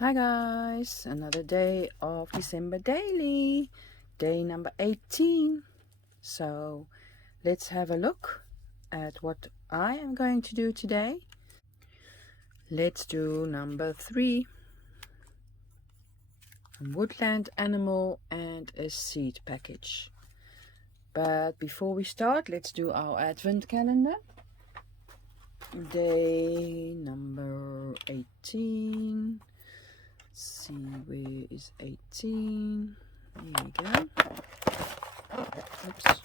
Hi guys, another day of December daily, day number 18. So let's have a look at what I am going to do today. Let's do number 3, a woodland animal and a seed package. But before we start, let's do our advent calendar. Day number 18. See, where is 18? There we go. Oops.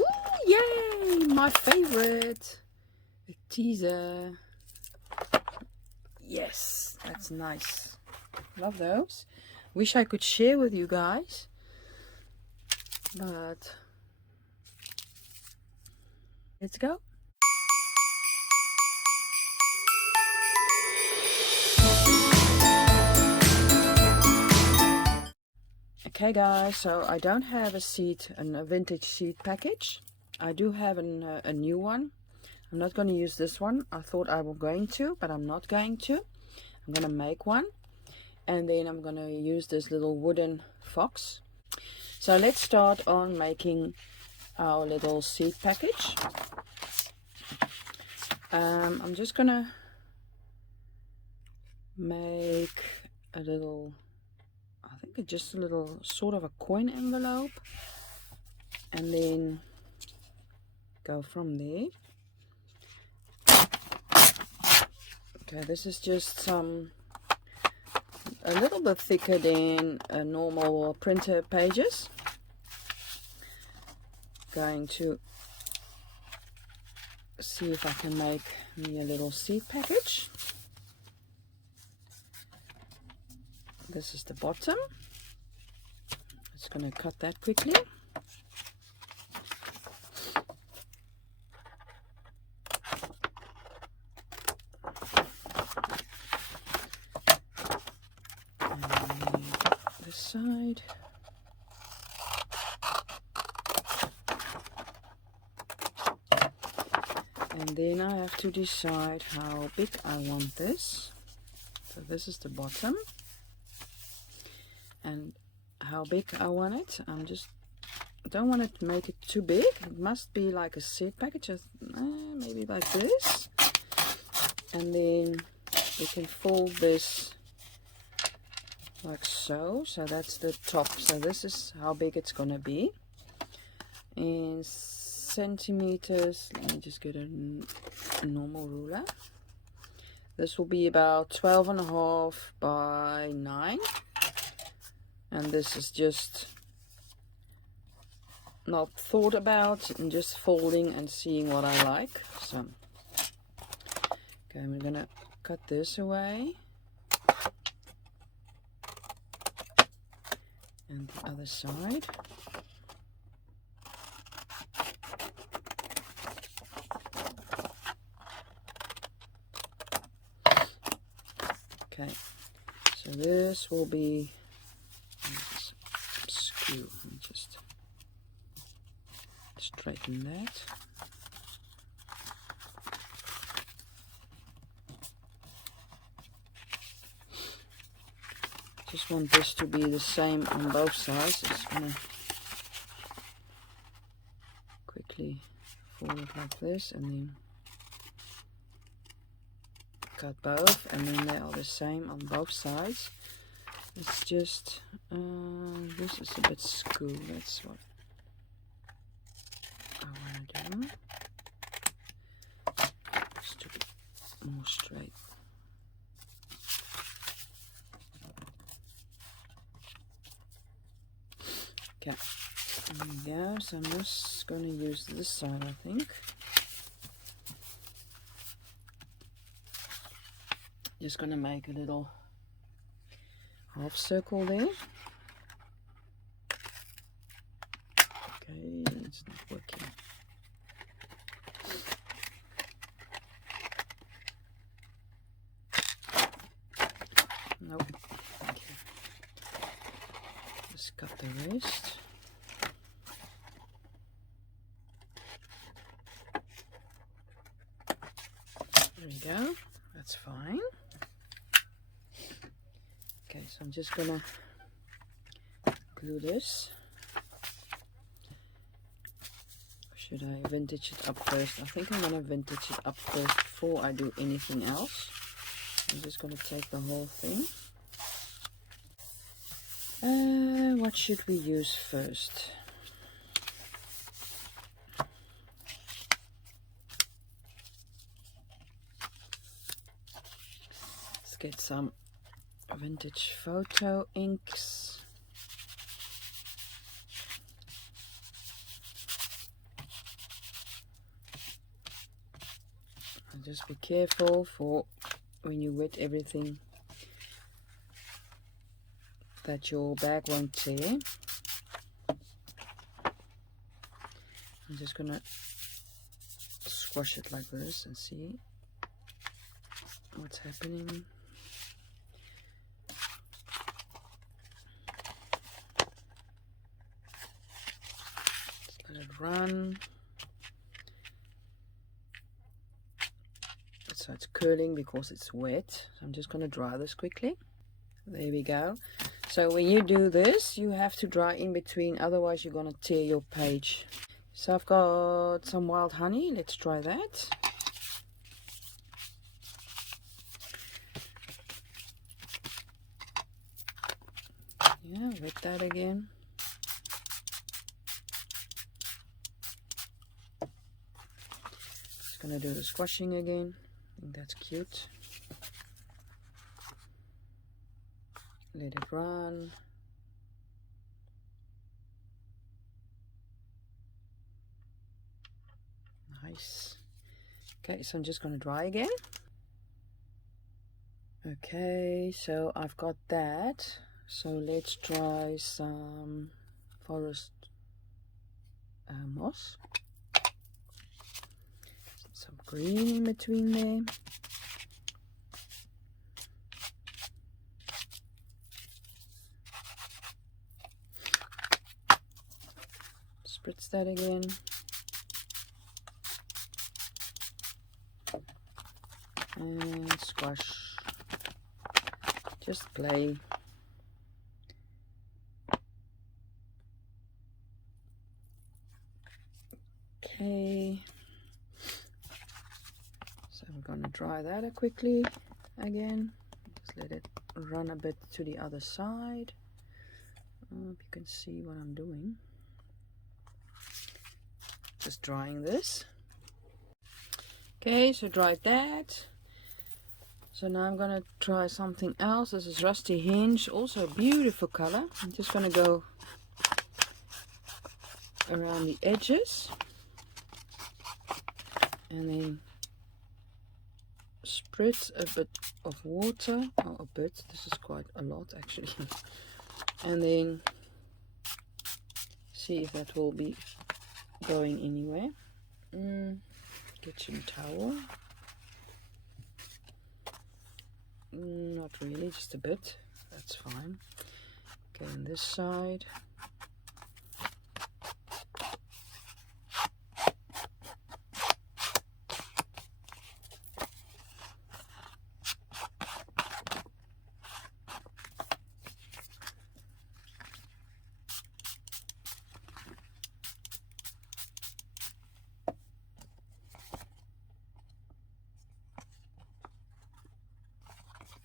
Ooh, yay! My favorite. A teaser. Yes, that's nice. Love those. Wish I could share with you guys. But let's go. Okay guys, so I don't have a vintage seed package. I do have a new one. I'm not going to use this one. I thought I was going to, but I'm not going to. I'm going to make one. And then I'm going to use this little wooden fox. So let's start on making our little seed package. I'm just going to make a little, I think it's just a little sort of a coin envelope. And then go from there. Okay, this is just a little bit thicker than a normal printer pages. Going to see if I can make me a little seed package. This is the bottom. Just going to cut that quickly. Side. And then I have to decide how big I want this. So this is the bottom. And how big I want it. I don't want to make it too big. It must be like a seed package. Maybe like this. And then we can fold this like so. So that's the top. So this is how big it's gonna be in centimeters. Let me just get a normal ruler. This will be about 12.5 by 9, and this is just not thought about and just folding and seeing what I like. So okay, I'm gonna cut this away. And the other side. Okay, so this will be screw. Let me just straighten that. Just want this to be the same on both sides. Just gonna quickly fold it like this and then cut both, and then they are the same on both sides. It's just this is a bit screw. That's what I want to do. Just to be more straight. Okay, there we go. So I'm just going to use this side, I think. Just going to make a little half circle there. Okay, it's not working. Nope. Okay. Just cut the rest. There we go. That's fine. Okay, so I'm just gonna glue this. Should I vintage it up first? I think I'm gonna vintage it up first before I do anything else. I'm just gonna take the whole thing. What should we use first? Let's get some vintage photo inks. And just be careful for when you wet everything that your bag won't tear. I'm just gonna squash it like this and see what's happening. Just let it run. So it's curling because it's wet. So I'm just gonna dry this quickly. There we go. So when you do this, you have to dry in between, otherwise you're gonna tear your page. So I've got some wild honey. Let's try that. Yeah, wet that again. Just gonna do the squashing again. I think that's cute. Let it run. Nice. Okay, so I'm just going to dry again. Okay, so I've got that. So let's try some forest moss. Some green in between there. Spritz that again. And squash. Just play. Okay. So we're going to dry that quickly again. Just let it run a bit to the other side. I hope you can see what I'm doing. Just drying this. Okay, so dried that. So now I'm gonna try something else. This is Rusty Hinge, also a beautiful color. I'm just gonna go around the edges and then spritz a bit of water. Oh, a bit. This is quite a lot actually. And then see if that will be going anywhere. Kitchen towel. Not really, just a bit. That's fine. Okay, on this side.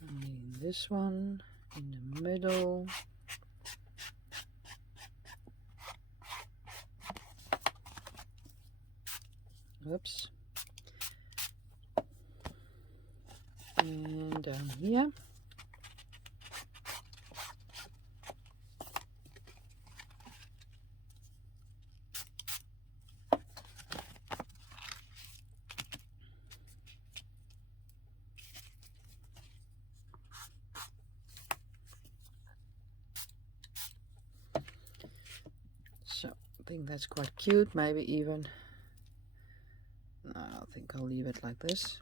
And this one in the middle. Oops. And down here. So I think that's quite cute. Maybe even, no, I think I'll leave it like this.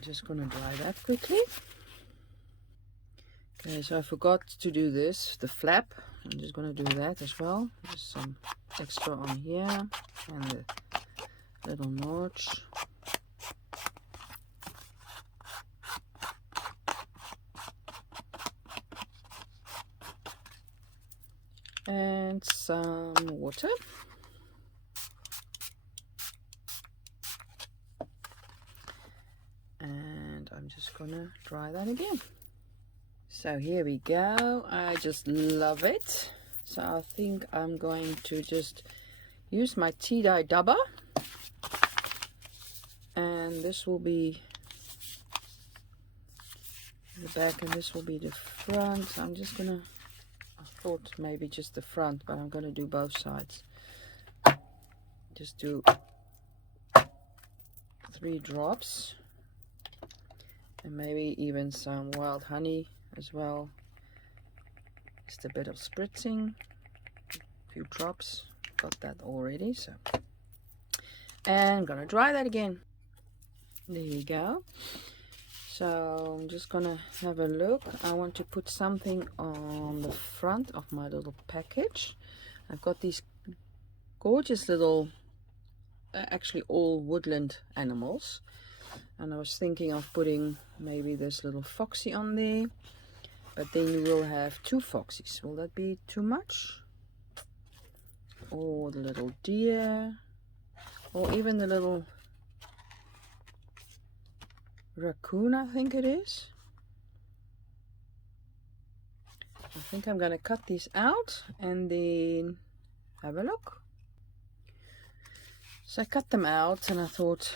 Just gonna dry that quickly. Okay, so I forgot to do this, the flap. I'm just gonna do that as well. Just some extra on here and the little notch. and some water. And I'm just gonna dry that again. So here we go. I just love it. So I think I'm going to just use my tea dye dabber, and this will be the back and this will be the front. So I'm just gonna, I thought maybe just the front, but I'm gonna do both sides. Just do 3 drops, and maybe even some wild honey as well. Just a bit of spritzing, a few drops, got that already. So, and I'm gonna dry that again. There you go. So I'm just gonna have a look. I want to put something on the front of my little package. I've got these gorgeous little, actually all woodland animals, and I was thinking of putting maybe this little foxy on there, but then you will have 2 foxies. Will that be too much? Or the little deer, or even the little raccoon, I think it is. I think I'm gonna cut these out and then have a look. So I cut them out, and I thought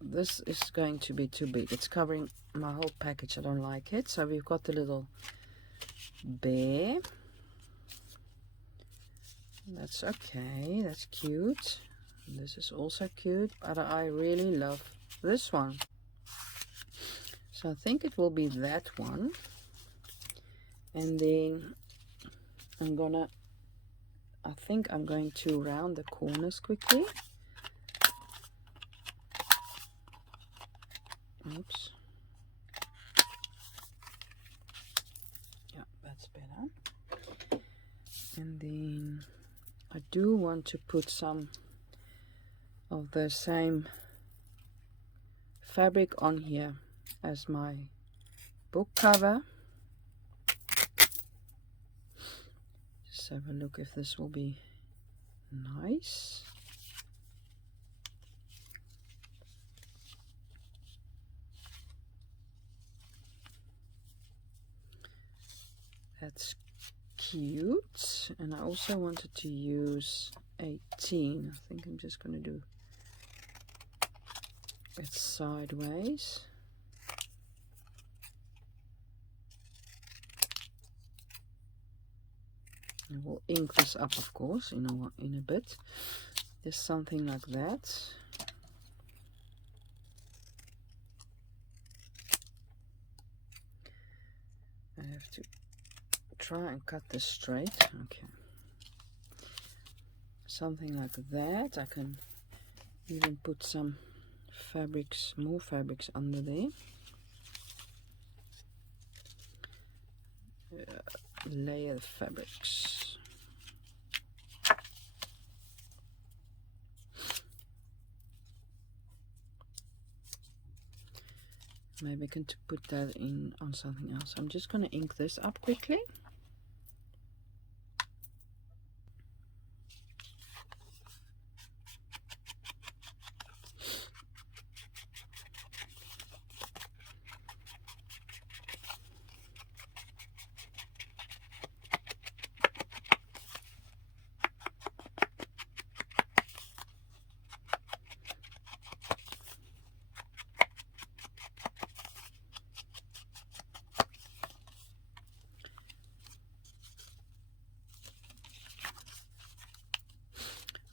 this is going to be too big. It's covering my whole package. I don't like it. So we've got the little bear. That's okay. That's cute. This is also cute, but I really love this one. So I think it will be that one. And then I think I'm going to round the corners quickly. Oops. Yeah, that's better. And then I do want to put some of the same fabric on here as my book cover. Just have a look if this will be nice. That's cute. And I also wanted to use 18. I think I'm just going to do it sideways. And we'll ink this up, of course, in a bit. Just something like that. I have to try and cut this straight. Okay. Something like that. I can even put some fabrics, more fabrics under there. Layer the fabrics. Maybe I can put that in on something else. I'm just going to ink this up quickly.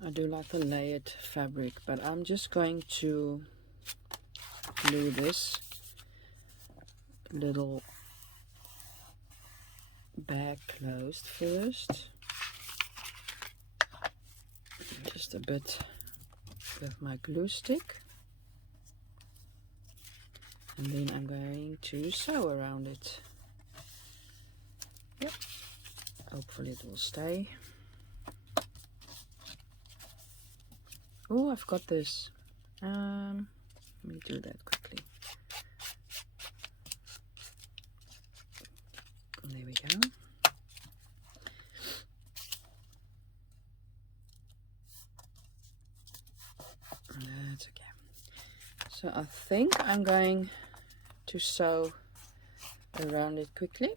I do like the layered fabric, but I'm just going to glue this little bag closed first. Just a bit with my glue stick. And then I'm going to sew around it. Yep. Hopefully it will stay. Oh, I've got this. Let me do that quickly. There we go. So I think I'm going to sew around it quickly,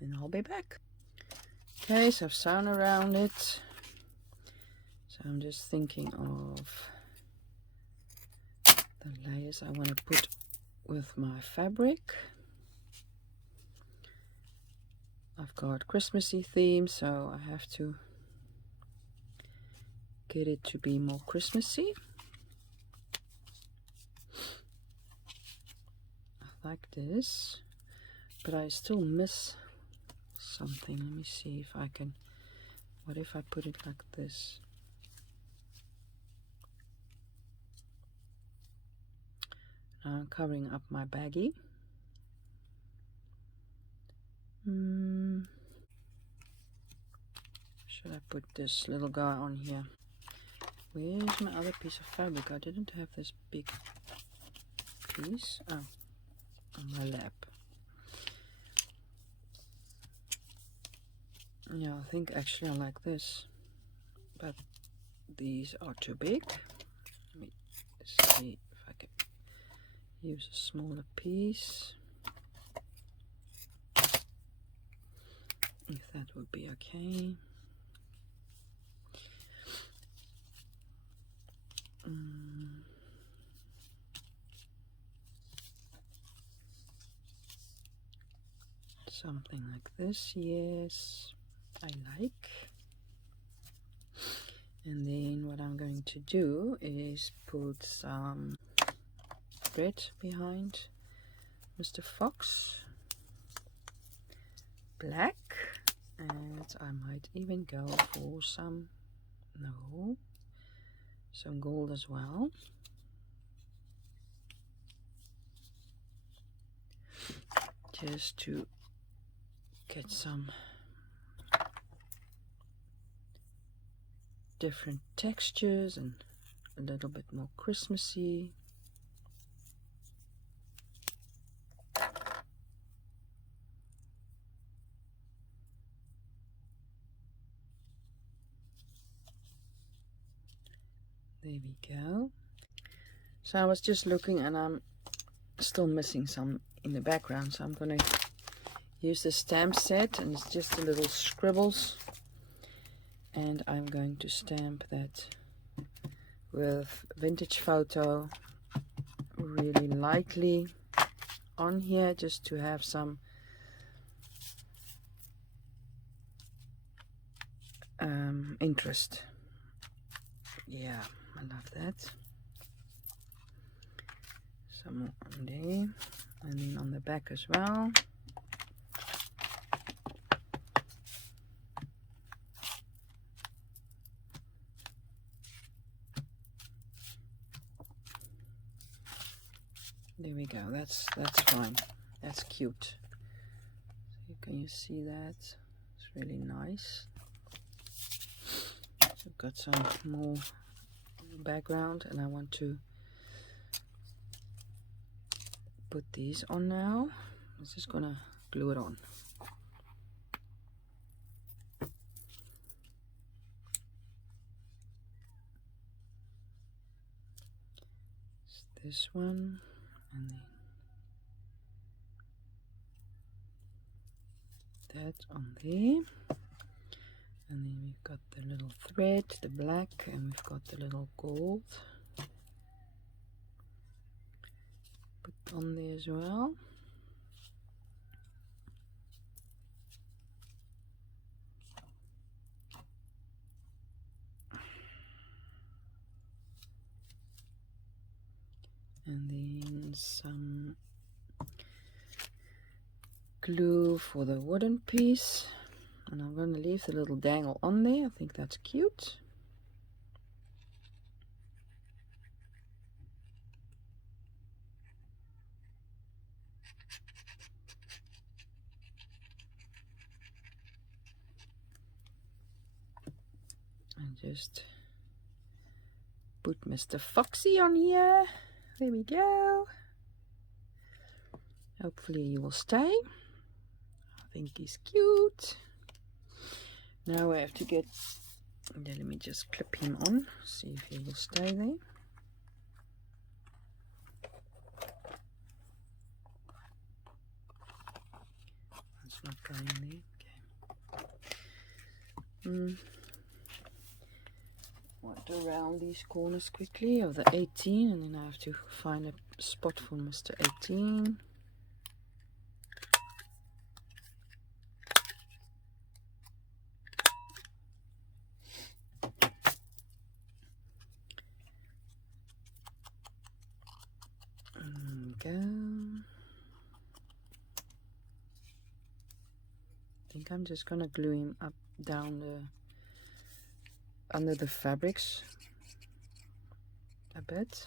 and I'll be back. Okay, so I've sewn around it. So I'm just thinking of the layers I want to put with my fabric. I've got Christmassy theme, so I have to get it to be more Christmassy. I like this, but I still miss something. Let me see if I can. What if I put it like this? Now I'm covering up my baggie. Should I put this little guy on here? Where's my other piece of fabric? I didn't have this big piece. Oh, on my lap. Yeah, I think actually I like this, but these are too big. Let me see if I can use a smaller piece. If that would be okay. Something like this, yes, I like. And then what I'm going to do is put some thread behind Mr. Fox, black, and I might even go for some gold as well. Just to get some different textures and a little bit more Christmassy. There we go. So I was just looking and I'm still missing some in the background, so I'm going to use the stamp set, and it's just the little scribbles, and I'm going to stamp that with vintage photo really lightly on here, just to have some interest. Yeah, I love that. Some more on there, and then on the back as well. There we go. That's fine. That's cute. So can you see that? It's really nice. So I've got some more background, and I want to put these on now. I'm just gonna glue it on. It's this one, and then that on there, and then we've got the little thread, the black, and we've got the little gold. Put on there as well. And then some glue for the wooden piece, and I'm going to leave the little dangle on there. I think that's cute. And just put Mr. Foxy on here. There we go. Hopefully he will stay. I think he's cute. Now I have to get, let me just clip him on, see if he will stay there. Want around these corners quickly of the 18, and then I have to find a spot for Mr. 18. Go. I think I'm just gonna glue him up down under the fabrics a bit.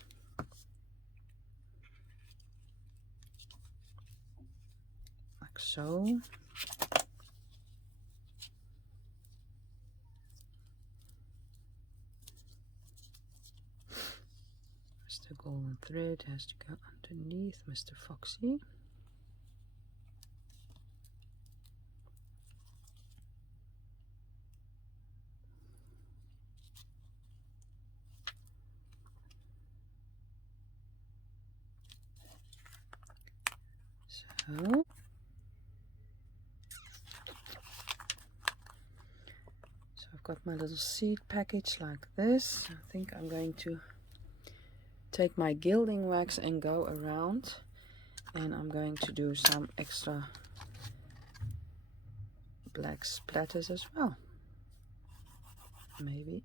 Like so. The golden thread has to go underneath Mr. Foxy. So I've got my little seed package like this. I think I'm going to take my gilding wax and go around, and I'm going to do some extra black splatters as well. Maybe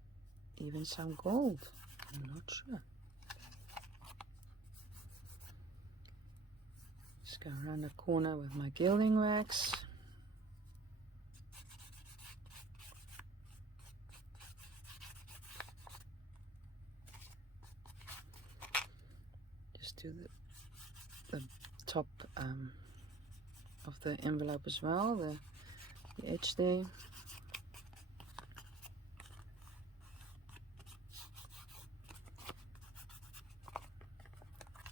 even some gold. I'm not sure. Just go around the corner with my gilding wax. Just do the top of the envelope as well, the edge there.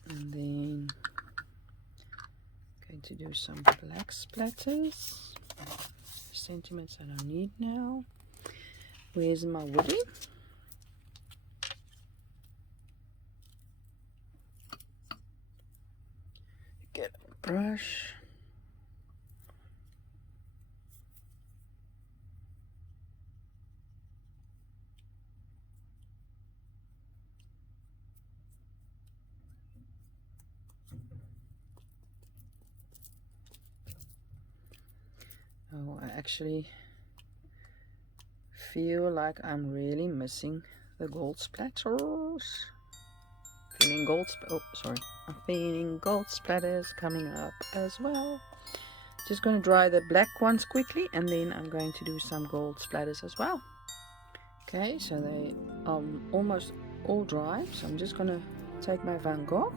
And then I'm going to do some black splatters. Sentiments I don't need now. Where's my woody? Get a brush. Oh, I actually feel like I'm really missing the gold splatters. Feeling gold I'm feeling gold splatters coming up as well. Just going to dry the black ones quickly, and then I'm going to do some gold splatters as well. Okay, so they are almost all dry, so I'm just going to take my Van Gogh.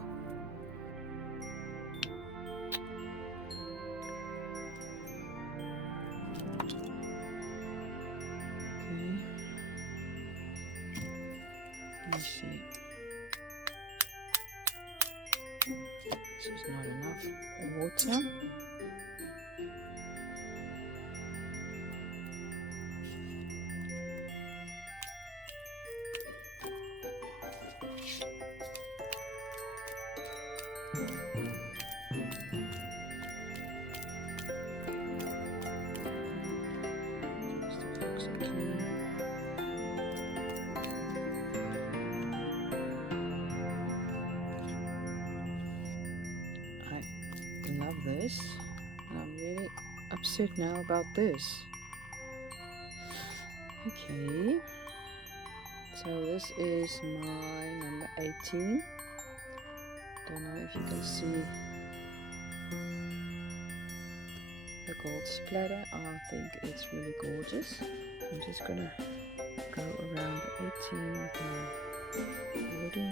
Let's see. This is not enough water. I love this, and I'm really upset now about this. Okay, so this is my number 18. Don't know if you can see the gold splatter. I think it's really gorgeous. I'm just gonna go around the 18 with my woody.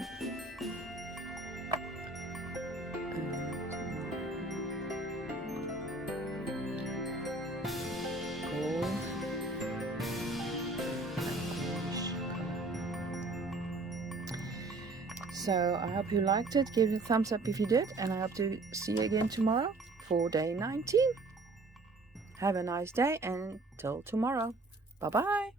So I hope you liked it. Give it a thumbs up if you did, and I hope to see you again tomorrow for day 19. Have a nice day, and till tomorrow. Bye bye.